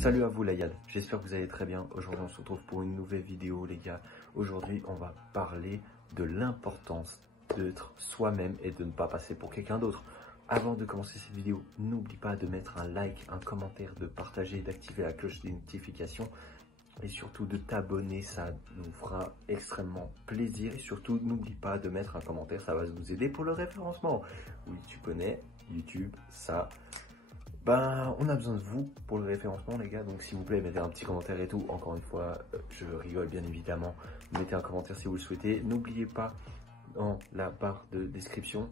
Salut à vous les gars, j'espère que vous allez très bien. Aujourd'hui on se retrouve pour une nouvelle vidéo les gars. Aujourd'hui on va parler de l'importance d'être soi-même et de ne pas passer pour quelqu'un d'autre. Avant de commencer cette vidéo, n'oublie pas de mettre un like, un commentaire, de partager, d'activer la cloche des notifications et surtout de t'abonner, ça nous fera extrêmement plaisir. Et surtout n'oublie pas de mettre un commentaire, ça va nous aider pour le référencement. Oui, tu connais YouTube, ça... on a besoin de vous pour le référencement les gars, donc s'il vous plaît mettez un petit commentaire et tout. Encore une fois, je rigole bien évidemment, mettez un commentaire si vous le souhaitez. N'oubliez pas dans la barre de description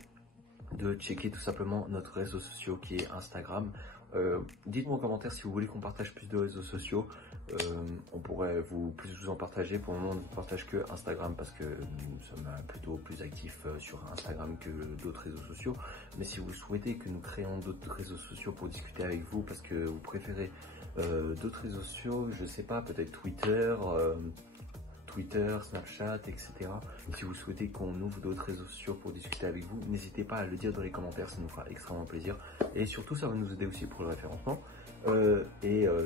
de checker tout simplement notre réseau social qui est Instagram. Dites-moi en commentaire si vous voulez qu'on partage plus de réseaux sociaux. On pourrait plus vous en partager. Pour le moment on ne partage que Instagram parce que nous sommes plutôt plus actifs sur Instagram que d'autres réseaux sociaux. Mais si vous souhaitez que nous créions d'autres réseaux sociaux pour discuter avec vous, parce que vous préférez d'autres réseaux sociaux, je sais pas, peut-être Twitter, Snapchat, etc. Si vous souhaitez qu'on ouvre d'autres réseaux sociaux pour discuter avec vous, n'hésitez pas à le dire dans les commentaires, ça nous fera extrêmement plaisir. Et surtout, ça va nous aider aussi pour le référencement.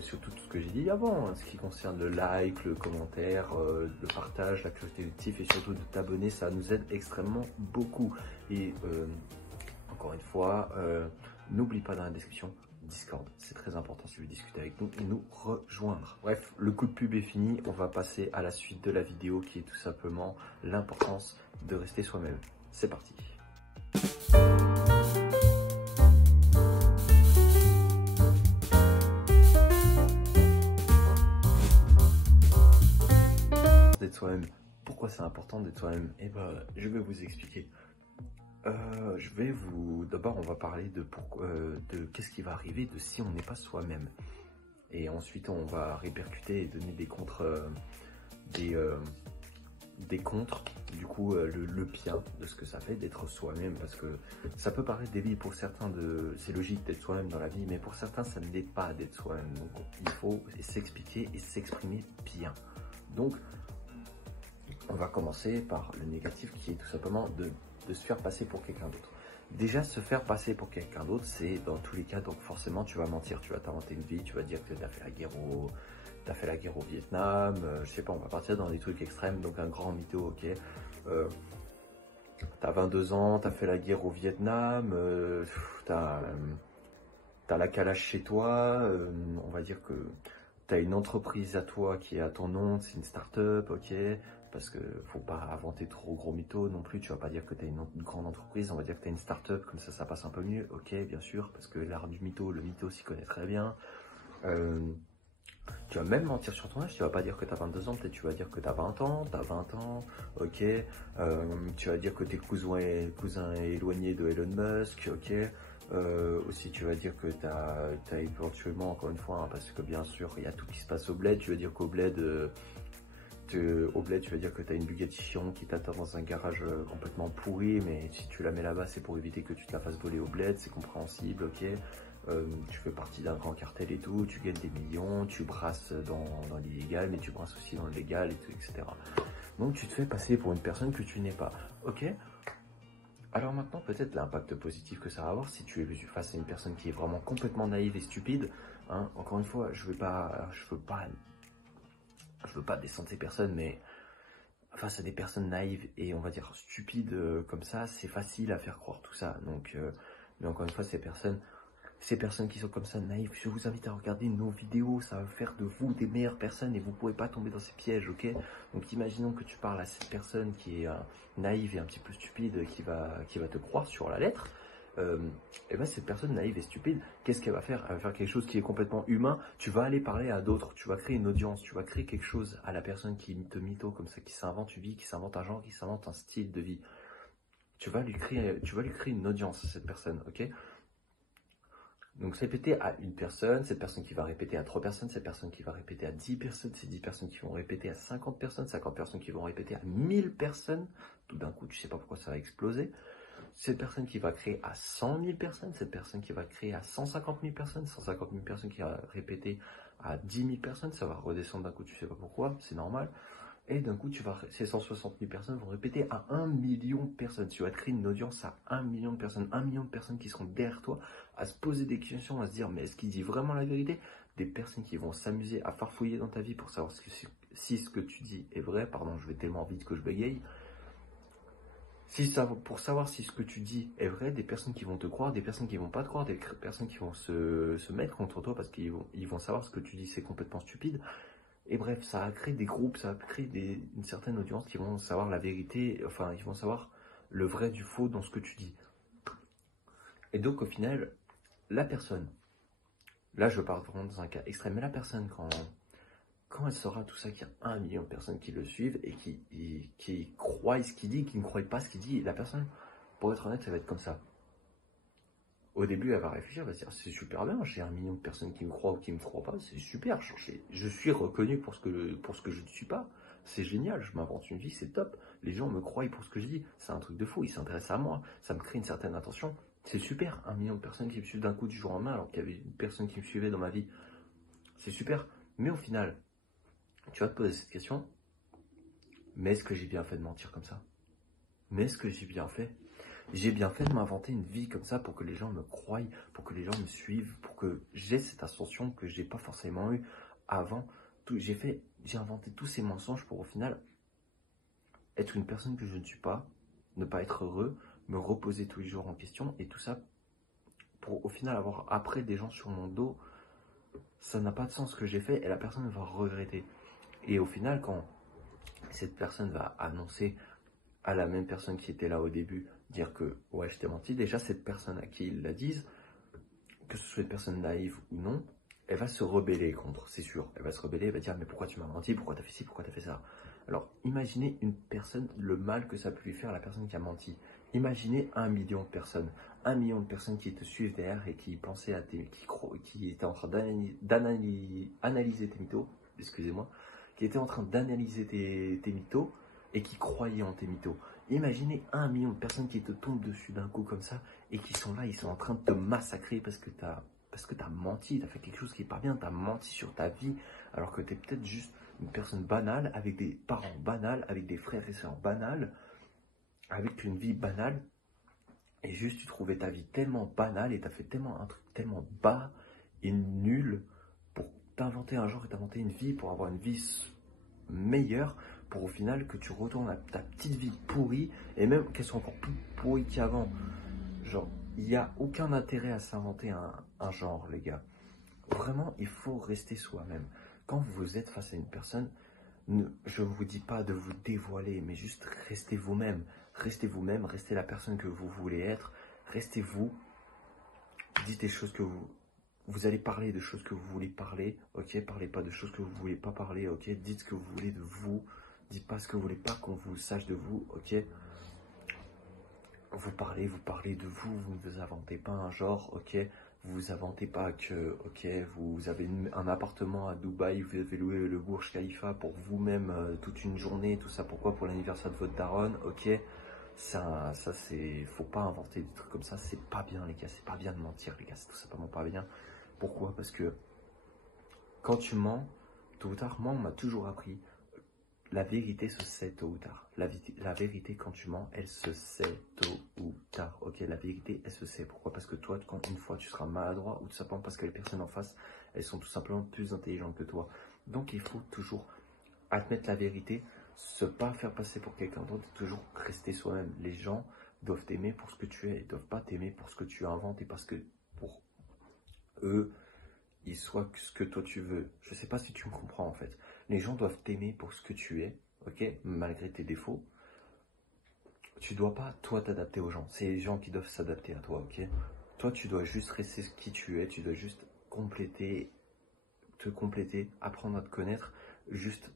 Surtout tout ce que j'ai dit avant, hein, ce qui concerne le like, le commentaire, le partage, la cloche des notifs et surtout de t'abonner, ça nous aide extrêmement beaucoup. Et encore une fois, n'oublie pas dans la description Discord, c'est très important si vous voulez discuter avec nous et nous rejoindre. Bref, le coup de pub est fini, on va passer à la suite de la vidéo qui est tout simplement l'importance de rester soi-même. C'est parti. D'être soi-même. Pourquoi c'est important d'être soi-même? Eh ben, je vais vous expliquer. D'abord, on va parler de qu'est-ce qui va arriver de si on n'est pas soi-même. Et ensuite, on va répercuter et donner des contres, du coup, le bien de ce que ça fait d'être soi-même. Parce que ça peut paraître débile pour certains, c'est logique d'être soi-même dans la vie, mais pour certains, ça ne l'est pas d'être soi-même. Donc, il faut s'expliquer et s'exprimer bien. Donc, on va commencer par le négatif qui est tout simplement de se faire passer pour quelqu'un d'autre. Déjà, se faire passer pour quelqu'un d'autre, c'est dans tous les cas, donc forcément tu vas mentir, tu vas t'inventer une vie, tu vas dire que tu as fait la guerre au Vietnam, je sais pas, on va partir dans des trucs extrêmes, donc un grand mytho, ok. T'as 22 ans, t'as fait la guerre au Vietnam, t'as la calage chez toi, on va dire que t'as une entreprise à toi qui est à ton nom, c'est une start-up, ok. Parce que faut pas inventer trop gros mythos non plus, tu vas pas dire que tu as une grande entreprise, on va dire que tu as une start-up, comme ça passe un peu mieux, ok bien sûr, parce que l'art du mytho, le mytho s'y connaît très bien. Tu vas même mentir sur ton âge, tu vas pas dire que tu as 22 ans, peut-être tu vas dire que tu as 20 ans, ok. Tu vas dire que tu es cousin éloigné de Elon Musk, ok. Aussi tu vas dire que tu as éventuellement, encore une fois, hein, parce que bien sûr il y a tout qui se passe au bled, tu vas dire qu'au bled... tu vas dire que tu as une Bugatti Chiron qui t'attend dans un garage complètement pourri, mais si tu la mets là-bas, c'est pour éviter que tu te la fasses voler au bled, c'est compréhensible, ok. Tu fais partie d'un grand cartel et tout, tu gagnes des millions, tu brasses dans l'illégal, mais tu brasses aussi dans le légal et tout, etc. Donc tu te fais passer pour une personne que tu n'es pas, ok. Alors maintenant, peut-être l'impact positif que ça va avoir si tu es face à une personne qui est vraiment complètement naïve et stupide, hein. Encore une fois, je veux pas descendre ces personnes, mais face à des personnes naïves et on va dire stupides comme ça, c'est facile à faire croire tout ça. Donc, mais encore une fois, ces personnes qui sont comme ça naïves, je vous invite à regarder nos vidéos, ça va faire de vous des meilleures personnes et vous ne pouvez pas tomber dans ces pièges, ok. Donc imaginons que tu parles à cette personne qui est naïve et un petit peu stupide, qui va te croire sur la lettre. Et ben cette personne naïve et stupide, qu'est-ce qu'elle va faire? Elle va faire quelque chose qui est complètement humain. Tu vas aller parler à d'autres, tu vas créer une audience, tu vas créer quelque chose à la personne qui te mytho comme ça, qui s'invente une vie, qui s'invente un genre, qui s'invente un style de vie. Tu vas lui créer une audience, cette personne, ok. Donc répéter à une personne, cette personne qui va répéter à 3 personnes, cette personne qui va répéter à 10 personnes, ces 10 personnes qui vont répéter à 50 personnes, 50 personnes qui vont répéter à 1000 personnes, tout d'un coup tu sais pas pourquoi ça va exploser. Cette personne qui va créer à 100 000 personnes, cette personne qui va créer à 150 000 personnes, 150 000 personnes qui va répéter à 10 000 personnes, ça va redescendre d'un coup, tu sais pas pourquoi, c'est normal. Et d'un coup, ces 160 000 personnes vont répéter à 1 million de personnes. Tu vas te créer une audience à 1 million de personnes. 1 million de personnes qui seront derrière toi à se poser des questions, à se dire, mais est-ce qu'il dit vraiment la vérité? Des personnes qui vont s'amuser à farfouiller dans ta vie pour savoir si ce que tu dis est vrai. Pardon, je vais tellement vite que je bégaye. Pour savoir si ce que tu dis est vrai, des personnes qui vont te croire, des personnes qui vont pas te croire, des personnes qui vont se mettre contre toi parce ils vont savoir ce que tu dis, c'est complètement stupide. Et bref, ça a créé des groupes, ça a créé une certaine audience qui vont savoir la vérité, enfin, ils vont savoir le vrai du faux dans ce que tu dis. Et donc, au final, la personne, là, je parle vraiment dans un cas extrême, mais la personne, quand elle saura tout ça, qu'il y a 1 million de personnes qui le suivent et qui croient ce qu'il dit, qui ne croient pas ce qu'il dit, la personne, pour être honnête, ça va être comme ça. Au début, elle va réfléchir, elle va se dire, c'est super bien, j'ai 1 million de personnes qui me croient ou qui ne me croient pas, c'est super, je suis reconnu pour ce que je ne suis pas, c'est génial, je m'invente une vie, c'est top, les gens me croient pour ce que je dis, c'est un truc de fou, ils s'intéressent à moi, ça me crée une certaine attention, c'est super, 1 million de personnes qui me suivent d'un coup du jour au lendemain alors qu'il y avait une personne qui me suivait dans ma vie, c'est super, mais au final, tu vas te poser cette question, mais est-ce que j'ai bien fait de mentir comme ça? Mais est-ce que j'ai bien fait? J'ai bien fait de m'inventer une vie comme ça pour que les gens me croient, pour que les gens me suivent, pour que j'ai cette ascension que j'ai pas forcément eue avant. J'ai inventé tous ces mensonges pour au final être une personne que je ne suis pas, ne pas être heureux, me reposer tous les jours en question et tout ça pour au final avoir après des gens sur mon dos. Ça n'a pas de sens ce que j'ai fait et la personne va regretter. Et au final, quand cette personne va annoncer à la même personne qui était là au début, dire que ouais, je t'ai menti, déjà cette personne à qui ils la disent, que ce soit une personne naïve ou non, elle va se rebeller contre, c'est sûr. Elle va se rebeller, elle va dire mais pourquoi tu m'as menti, pourquoi t'as fait ci, pourquoi t'as fait ça. Alors imaginez une personne, le mal que ça peut lui faire à la personne qui a menti. Imaginez 1 million de personnes, 1 million de personnes qui te suivent derrière et qui pensaient à qui étaient en train d'analyser tes mythos, excusez-moi, qui étaient en train d'analyser tes mythos et qui croyaient en tes mythos. Imaginez 1 million de personnes qui te tombent dessus d'un coup comme ça et qui sont là, ils sont en train de te massacrer parce que tu as menti, tu as fait quelque chose qui n'est pas bien, tu as menti sur ta vie, alors que tu es peut-être juste une personne banale, avec des parents banals, avec des frères et sœurs banals, avec une vie banale, et juste tu trouvais ta vie tellement banale et tu as fait tellement un truc tellement bas et nul pour t'inventer un genre et t'inventer une vie, pour avoir une vie meilleure, pour au final que tu retournes à ta petite vie pourrie, et même qu'elle soit encore plus pourrie qu'avant. Genre, il n'y a aucun intérêt à s'inventer un genre, les gars. Vraiment, il faut rester soi-même. Quand vous êtes face à une personne, je ne vous dis pas de vous dévoiler, mais juste restez vous-même. Restez vous-même, restez la personne que vous voulez être. Restez vous. Dites des choses que vous allez parler de choses que vous voulez parler, ok? Parlez pas de choses que vous voulez pas parler, ok? Dites ce que vous voulez de vous. Dites pas ce que vous voulez pas qu'on vous sache de vous, ok? Vous parlez de vous, vous ne vous inventez pas un genre, ok? Vous vous inventez pas que, ok, vous avez un appartement à Dubaï, vous avez loué le Burj Khalifa pour vous-même toute une journée, tout ça pourquoi? Pour l'anniversaire de votre daronne, ok? Ça c'est, faut pas inventer des trucs comme ça, c'est pas bien les gars, c'est pas bien de mentir les gars, c'est tout simplement pas bien. Pourquoi? Parce que quand tu mens, tôt ou tard, moi on m'a toujours appris, la vérité se sait tôt ou tard. La vérité, quand tu mens, elle se sait tôt ou tard. Ok, la vérité, elle se sait. Pourquoi? Parce que toi, quand une fois tu seras maladroit, ou tout simplement parce que les personnes en face, elles sont tout simplement plus intelligentes que toi. Donc il faut toujours admettre la vérité, se pas faire passer pour quelqu'un d'autre, toujours rester soi-même. Les gens doivent t'aimer pour ce que tu es, ils doivent pas t'aimer pour ce que tu inventes et parce que pour eux, il soit ce que toi tu veux. Je sais pas si tu me comprends en fait. Les gens doivent t'aimer pour ce que tu es, ok, malgré tes défauts. Tu dois pas, toi, t'adapter aux gens. C'est les gens qui doivent s'adapter à toi, ok? Toi, tu dois juste rester qui tu es, tu dois juste te compléter, apprendre à te connaître, juste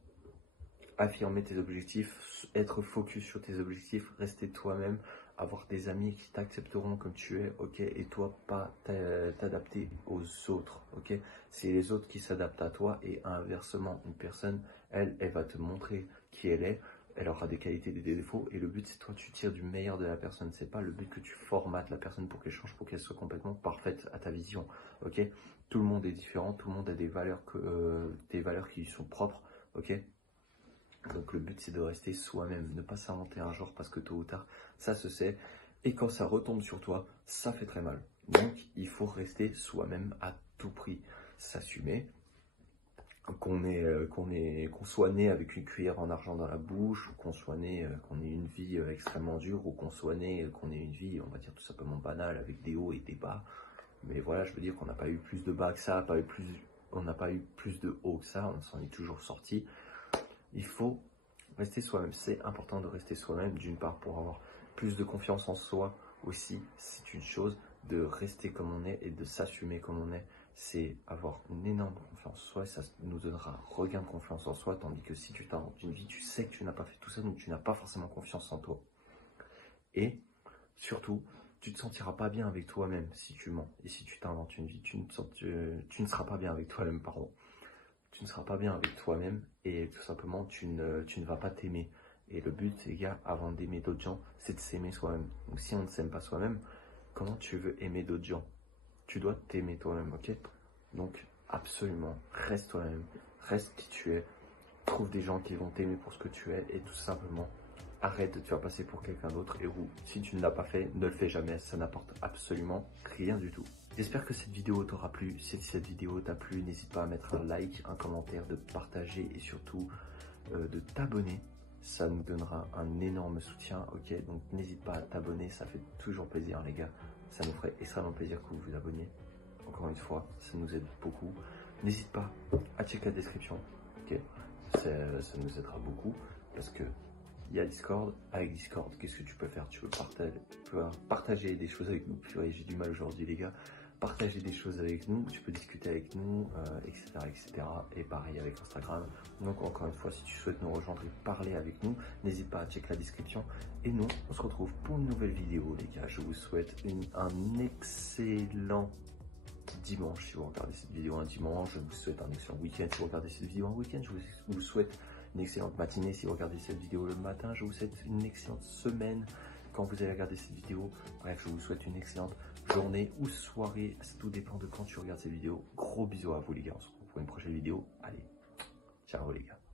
affirmer tes objectifs, être focus sur tes objectifs, rester toi-même, avoir des amis qui t'accepteront comme tu es, ok, et toi pas t'adapter aux autres, ok. C'est les autres qui s'adaptent à toi et inversement, une personne, elle va te montrer qui elle est, elle aura des qualités et des défauts et le but c'est toi tu tires du meilleur de la personne, c'est pas le but que tu formates la personne pour qu'elle change, pour qu'elle soit complètement parfaite à ta vision, ok. Tout le monde est différent, tout le monde a des valeurs qui lui sont propres, ok. Donc le but c'est de rester soi-même, ne pas s'inventer un genre parce que tôt ou tard ça se sait et quand ça retombe sur toi, ça fait très mal. Donc il faut rester soi-même à tout prix, s'assumer, qu'on soit né avec une cuillère en argent dans la bouche, ou qu'on soit né, qu'on ait une vie extrêmement dure, ou qu'on soit né, qu'on ait une vie, on va dire tout simplement banale, avec des hauts et des bas. Mais voilà, je veux dire qu'on n'a pas eu plus de bas que ça, on n'a pas eu plus de hauts que ça, on s'en est toujours sorti. Il faut rester soi-même, c'est important de rester soi-même, d'une part pour avoir plus de confiance en soi aussi, c'est une chose, de rester comme on est et de s'assumer comme on est, c'est avoir une énorme confiance en soi et ça nous donnera un regain de confiance en soi, tandis que si tu t'inventes une vie, tu sais que tu n'as pas fait tout ça, donc tu n'as pas forcément confiance en toi. Et surtout, tu ne te sentiras pas bien avec toi-même si tu mens. Et si tu t'inventes une vie, tu ne seras pas bien avec toi-même, pardon. Tu ne seras pas bien avec toi-même et tout simplement, tu ne vas pas t'aimer. Et le but, les gars, avant d'aimer d'autres gens, c'est de s'aimer soi-même. Donc si on ne s'aime pas soi-même, comment tu veux aimer d'autres gens? Tu dois t'aimer toi-même, ok? Donc absolument, reste toi-même, reste qui tu es, trouve des gens qui vont t'aimer pour ce que tu es et tout simplement, arrête de te faire passer pour quelqu'un d'autre et ou si tu ne l'as pas fait, ne le fais jamais, ça n'apporte absolument rien du tout. J'espère que cette vidéo t'aura plu. Si cette vidéo t'a plu, n'hésite pas à mettre un like, un commentaire, de partager et surtout de t'abonner. Ça nous donnera un énorme soutien, ok? Donc n'hésite pas à t'abonner, ça fait toujours plaisir les gars. Ça nous ferait extrêmement plaisir que vous vous abonniez. Encore une fois, ça nous aide beaucoup. N'hésite pas à checker la description, ok? Ça nous aidera beaucoup parce que il y a Discord. Avec Discord, qu'est-ce que tu peux faire? Tu peux partager des choses avec nous. Purée, j'ai du mal aujourd'hui les gars. Partager des choses avec nous, tu peux discuter avec nous, etc., etc. Et pareil avec Instagram. Donc encore une fois, si tu souhaites nous rejoindre et parler avec nous, n'hésite pas à checker la description. Et nous, on se retrouve pour une nouvelle vidéo les gars. Je vous souhaite un excellent dimanche si vous regardez cette vidéo un dimanche. Je vous souhaite un excellent week-end si vous regardez cette vidéo un week-end. Je vous souhaite une excellente matinée si vous regardez cette vidéo le matin. Je vous souhaite une excellente semaine quand vous allez regarder cette vidéo. Bref, je vous souhaite une excellente journée ou soirée. Tout dépend de quand tu regardes cette vidéo. Gros bisous à vous les gars. On se retrouve pour une prochaine vidéo. Allez, ciao les gars.